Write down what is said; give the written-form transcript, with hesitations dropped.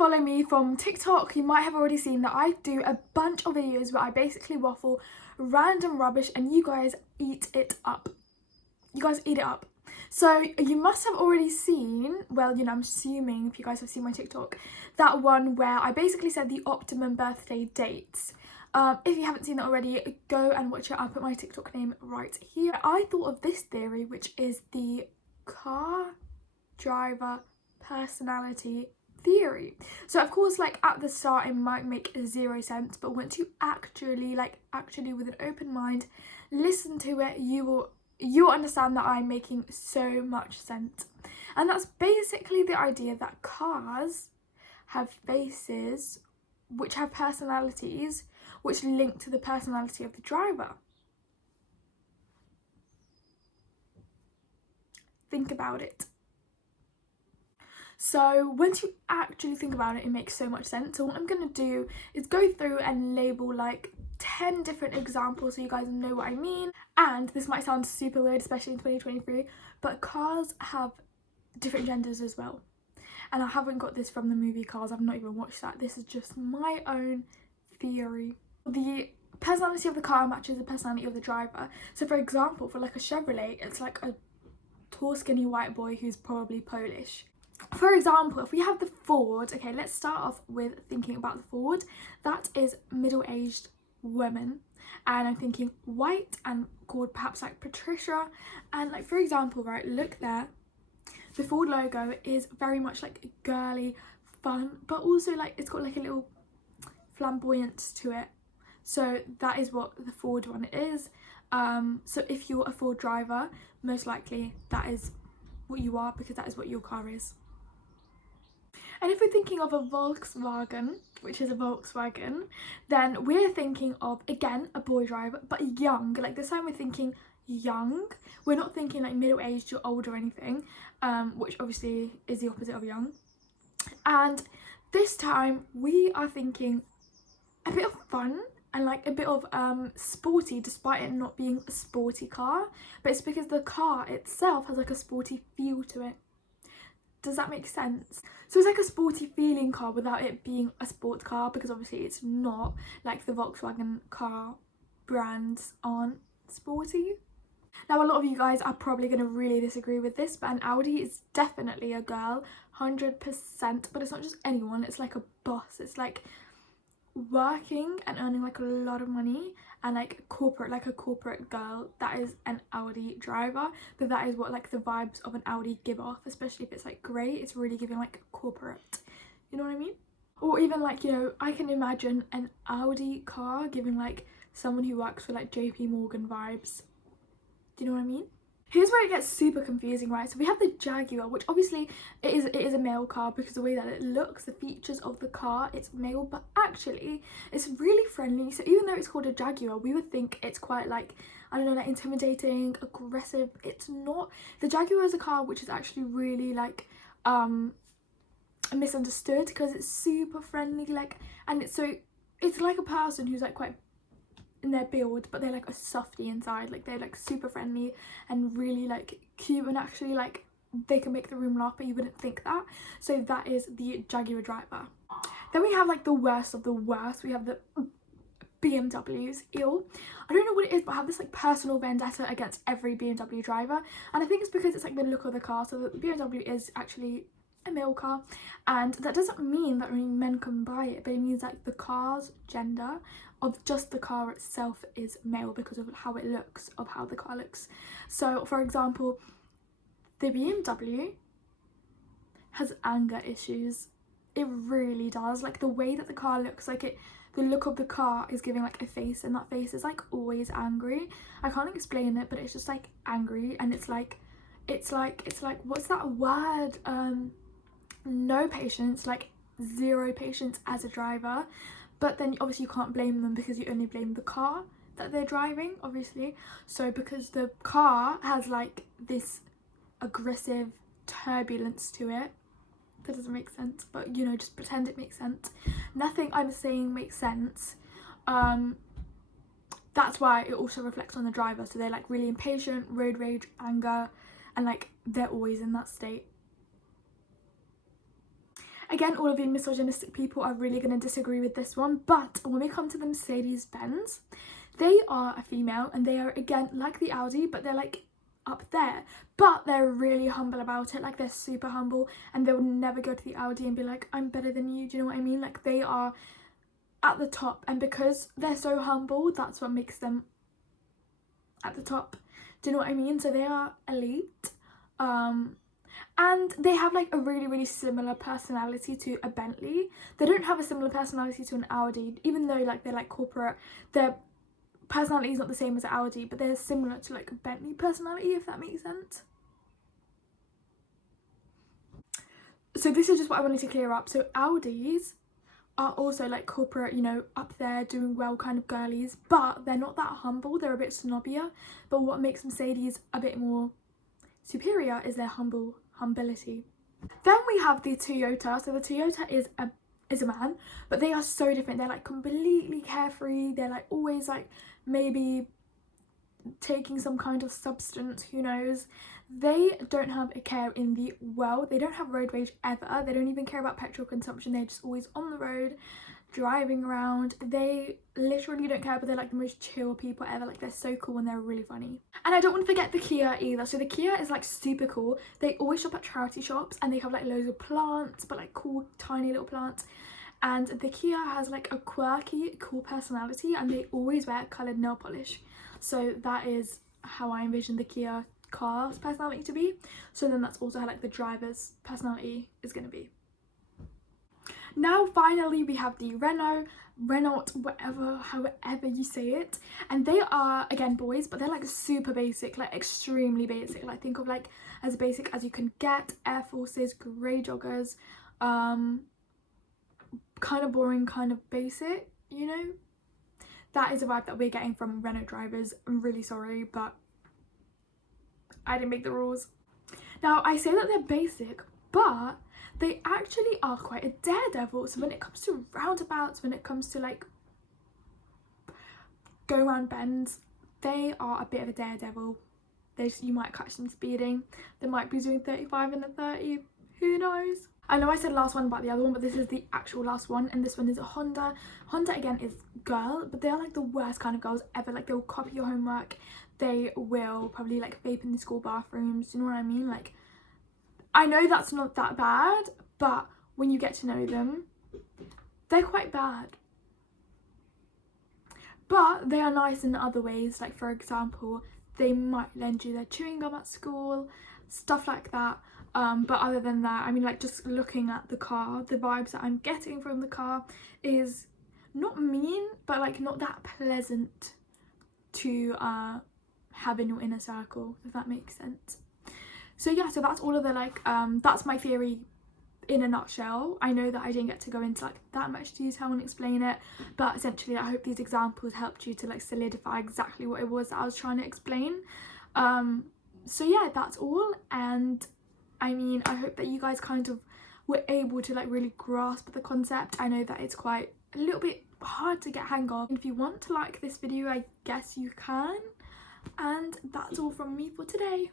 follow me from TikTok, you might have already seen that I do a bunch of videos where I basically waffle random rubbish and you guys eat it up. You guys eat it up. So you must have already seen, well, you know, I'm assuming if you guys have seen my TikTok, that one where I basically said the optimum birthday dates. If you haven't seen that already, go and watch it. I'll put my TikTok name right here. I thought of this theory, which is the car driver personality theory. So of course, like at the start it might make zero sense, but once you actually with an open mind listen to it, you'll understand that I'm making so much sense. And that's basically the idea that cars have faces which have personalities which link to the personality of the driver. Think about it. So once you actually think about it, it makes so much sense. So what I'm going to do is go through and label like 10 different examples so you guys know what I mean. And this might sound super weird, especially in 2023, but cars have different genders as well. And I haven't got this from the movie Cars, I've not even watched that. This is just my own theory. The personality of the car matches the personality of the driver. So for example, for like a Chevrolet, it's like a tall skinny white boy who's probably Polish. For example, if we have the Ford, okay, let's start off with thinking about the Ford. That is middle-aged woman, and I'm thinking white and called perhaps like Patricia. And like, for example, right, look there, the Ford logo is very much like girly, fun, but also like it's got like a little flamboyance to it. So that is what the Ford one is. So if you're a Ford driver, most likely that is what you are, because that is what your car is. And if we're thinking of a Volkswagen, which is a Volkswagen, then we're thinking of, again, a boy driver, but young. Like this time we're thinking young. We're not thinking like middle-aged or old or anything, which obviously is the opposite of young. And this time we are thinking a bit of fun and like a bit of sporty, despite it not being a sporty car. But it's because the car itself has like a sporty feel to it. Does that make sense? So it's like a sporty feeling car without it being a sports car, because obviously it's not, like the Volkswagen car brands aren't sporty. Now a lot of you guys are probably going to really disagree with this, but an Audi is definitely a girl, 100%, but it's not just anyone, it's like a boss. It's like working and earning like a lot of money, and like corporate, like a corporate girl, that is an Audi driver. But that is what like the vibes of an Audi give off, especially if it's like grey. It's really giving like corporate, you know what I mean? Or even like, you know, I can imagine an Audi car giving like someone who works for like JP Morgan vibes. Do you know what I mean? Here's where it gets super confusing, right? So we have the Jaguar, which obviously it is a male car because the way that it looks, the features of the car, it's male, but actually it's really friendly. So even though it's called a Jaguar, we would think it's quite like, I don't know, like intimidating, aggressive. It's not. The Jaguar is a car which is actually really like misunderstood, because it's super friendly, like, and it's like a person who's like quite in their build, but they're like a softie inside. Like they're like super friendly and really like cute, and actually like they can make the room laugh, but you wouldn't think that. So that is the Jaguar driver. Then we have like the worst of the worst. We have the BMWs. Ew, I don't know what it is, but I have this like personal vendetta against every BMW driver, and I think it's because it's like the look of the car. So the BMW is actually a male car, and that doesn't mean that only men can buy it, but it means like the car's gender of just the car itself is male because of how it looks, of how the car looks. So for example, the BMW has anger issues. It really does. Like the way that the car looks, like it, the look of the car is giving like a face, and that face is like always angry. I can't explain it, but it's just like angry, and it's like what's that word, no patience, like zero patience as a driver. But then obviously you can't blame them, because you only blame the car that they're driving, obviously. So because the car has like this aggressive turbulence to it, that doesn't make sense, but you know, just pretend it makes sense. Nothing I'm saying makes sense. That's why it also reflects on the driver. So they're like really impatient, road rage, anger, and like they're always in that state. Again, all of you misogynistic people are really going to disagree with this one, but when we come to the Mercedes-Benz, they are a female and they are, again, like the Audi, but they're like up there, but they're really humble about it. Like, they're super humble and they will never go to the Audi and be like, I'm better than you. Do you know what I mean? Like, they are at the top, and because they're so humble, that's what makes them at the top. Do you know what I mean? So they are elite, and they have like a really, really similar personality to a Bentley. They don't have a similar personality to an Audi, even though like they're like corporate. Their personality is not the same as an Audi, but they're similar to like a Bentley personality, if that makes sense. So this is just what I wanted to clear up. So Audis are also like corporate, you know, up there doing well kind of girlies, but they're not that humble. They're a bit snobbier. But what makes Mercedes a bit more superior is their humility. Then we have the Toyota. So the Toyota is a man, but they are so different. They're like completely carefree. They're like always like maybe taking some kind of substance, who knows. They don't have a care in the world. They don't have road rage ever. They don't even care about petrol consumption. They're just always on the road, driving around. They literally don't care, but they're like the most chill people ever. Like, they're so cool and they're really funny. And I don't want to forget the Kia either. So the Kia is like super cool. They always shop at charity shops and they have like loads of plants, but like cool tiny little plants. And the Kia has like a quirky, cool personality, and they always wear coloured nail polish. So that is how I envision the Kia car's personality to be. So then that's also how like the driver's personality is going to be. Now finally we have the Renault, however you say it, and they are again boys, but they're like super basic, like extremely basic. Like, think of like as basic as you can get. Air Forces, grey joggers, kind of boring, kind of basic, you know. That is a vibe that we're getting from Renault drivers. I'm really sorry, but I didn't make the rules. Now, I say that they're basic, but they actually are quite a daredevil. So when it comes to roundabouts, when it comes to like go around bends, they are a bit of a daredevil. You might catch them speeding. They might be doing 35 in a 30. Who knows? I know I said last one about the other one, but this is the actual last one, and this one is a Honda. Honda again is girl, but they are like the worst kind of girls ever. Like, they will copy your homework. They will probably like vape in the school bathrooms. You know what I mean? Like, I know that's not that bad, but when you get to know them, they're quite bad. But they are nice in other ways. Like, for example, they might lend you their chewing gum at school, stuff like that. But other than that, I mean, like, just looking at the car, the vibes that I'm getting from the car is not mean, but like not that pleasant to have in your inner circle, if that makes sense. So yeah, so that's all of the like that's my theory in a nutshell. I know that I didn't get to go into like that much detail and explain it, but essentially I hope these examples helped you to like solidify exactly what it was that I was trying to explain. So yeah, that's all. And I mean, I hope that you guys kind of were able to like really grasp the concept. I know that it's quite a little bit hard to get hang of. If you want to like this video, I guess you can. And that's all from me for today.